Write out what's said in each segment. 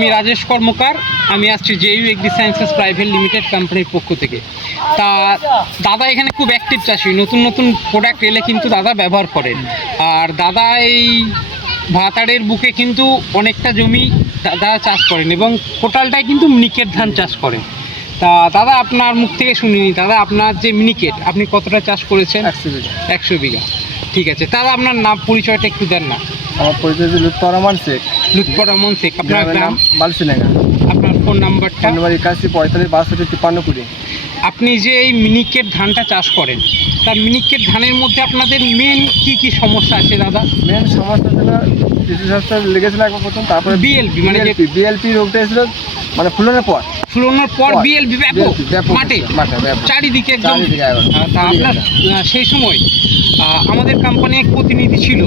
আমি রাজেশ কর্মকার, আমি আসছি JU agri sciences private limited কোম্পানির পক্ষ থেকে। তা দাদা এখানে খুব অ্যাক্টিভ চাষি, নতুন নতুন প্রোডাক্ট এলে কিন্তু দাদা ব্যবহার করেন। আর দাদা এই ভাতাড়ের বুকে কিন্তু অনেকটা জমি দাদা চাষ করেন এবং টোটালটাই কিন্তু মিনিকেট ধান চাষ করেন। তা দাদা আপনার মুখ থেকে শুনিনি, দাদা আপনার যে মিনিকেট আপনি কতটা চাষ করেছেন? 100 বিঘা। ঠিক আছে, দাদা আপনার নাম পরিচয়টা একটু দেন না। আমার পরিচয় হচ্ছে লুৎফর রহমান শেখ। লুৎফর রহমান শেখ। আপনার গ্রাম? বালসিনাগা। আপনার ফোন নাম্বারটা? 81 45 62 53 20। আপনি যে এই মিনিকেট ধানটা চাষ করেন, তার মিনিকেট ধানের মধ্যে আপনাদের মেন কি সমস্যা আছে দাদা? মেন সমস্যা ছিল কিছু সমস্যা লেগেছিল একবার প্রথম, তারপরে বিএলপি মানে যে বিএলপি রোগটা এসেছিল, মানে ফুলানোর পর বিএলপি ব্যাপক মাঠে চারিদিকে একদম। তা আপনার সেই সময় আমাদের কোম্পানি এক প্রতিনিধি ছিল,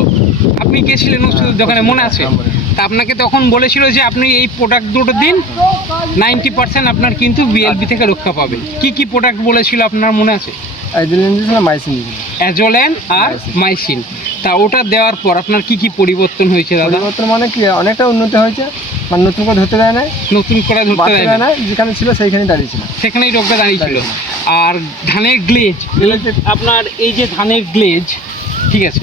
আপনি গেছিলেন ওষুধের দোকানে, মনে আছে? তা আপনাকে তখন বলেছিল যে আপনি এই প্রোডাক্ট দুটো দিন, 90% আপনার কিন্তু বিএলপি থেকে রক্ষা পাবে। কি প্রোডাক্ট বলেছিল আপনার মনে আছে? অ্যাজোল্যান আর মাইসিন। তা ওটা দেওয়ার পর আপনার কি পরিবর্তন হয়েছে দাদা? পরিবর্তন মানে কি, অনেকটা উন্নতি হয়েছে। মানে নতুন করে ধরতে দেয় না, যেখানে ছিল সেইখানেই দাঁড়িয়েছিল, সেখানেই রোগটা দাঁড়িয়েছিল। আর ধানের গ্লেজ, আপনার এই যে ধানের গ্লেজ, ঠিক আছে,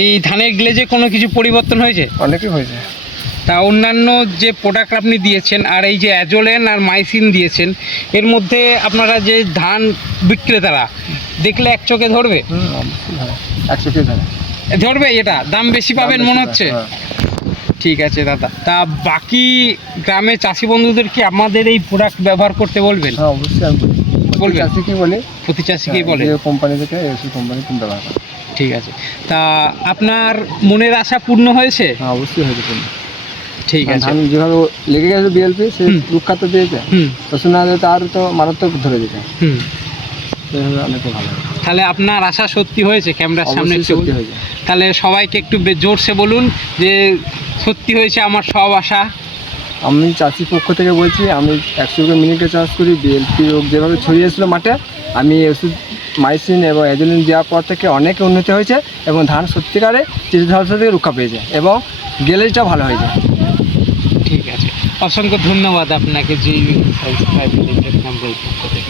এই ধানের গ্লেজে কোনো কিছু পরিবর্তন হয়েছে? অনেকই হয়েছে। তা অন্যান্য যে প্রোডাক্ট আপনি দিয়েছেন আর এই যে অ্যাজোলেন আর মাইসিন দিয়েছেন, এর মধ্যে আপনারা যে ধান বিক্রেতারা দেখলে এক চোখে ধরবে? ধরবে, এটা দাম বেশি পাবেন মনে হচ্ছে। ঠিক আছে দাদা, তা বাকি গ্রামের চাষি বন্ধুদের কি আমাদের এই প্রোডাক্ট ব্যবহার করতে বলবেন? হ্যাঁ অবশ্যই বলবেন। প্রতি চাষিকেই বলে কোম্পানি থেকে কোম্পানি ব্যবহার করে। ঠিক আছে, তা আপনার মনের আশা পূর্ণ হয়েছে? হ্যাঁ অবশ্যই হয়েছে পূর্ণ। ঠিক আছে, ধান যেভাবে লেগে গেছে বিএলপি, সে রক্ষা তো দিয়েছে, ওষুধ না দিলে তার তো মারাত্মক ধরে দিতে। অনেক ভালো। তাহলে আপনার আশা সত্যি হয়েছে? ক্যামেরার সামনে সত্যি হয়েছে। তাহলে সবাইকে একটু জোরসে বলুন যে সত্যি হয়েছে আমার সব আশা। আমি চাষির পক্ষ থেকে বলছি, আমি 100 বিঘা মিনিটে চাষ করি। বিএলপি রোগ যেভাবে ছড়িয়েছিল মাঠে, আমি ওষুধ মাইসিন এবং অ্যাজোলিন দেওয়ার পর থেকে অনেক উন্নতি হয়েছে এবং ধান সত্যিকারে ঝলসা থেকে রক্ষা পেয়েছে এবং গ্লেজটা ভালো হয়েছে। ঠিক আছে, অসংখ্য ধন্যবাদ আপনাকে JU agri sciences private limited কোম্পানির পক্ষ থেকে।